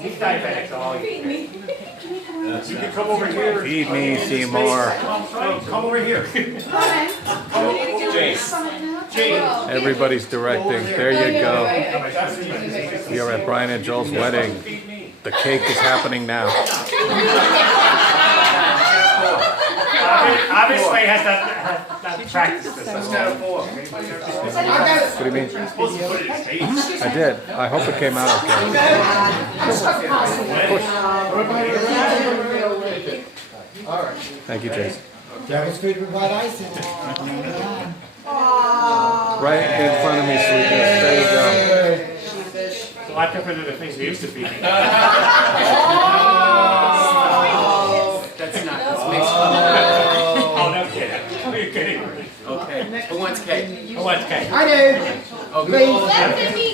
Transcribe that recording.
He's diabetic, so you can come over here. Feed me, Seymour. Come over here. Everybody's directing. There you go. We are at Brian and Joel's wedding. The cake is happening now. Obviously, has not practiced this. What do you mean? I did. I hope it came out okay. Thank you, Jason. Devil's food with white icing. Right in front of me, sweetness. There you go. It's a lot different than the things we used to feed me. That's not. That's mixed. Oh, no kidding. Are you kidding? Okay. Who wants cake? Who wants cake? I do. Okay. Let me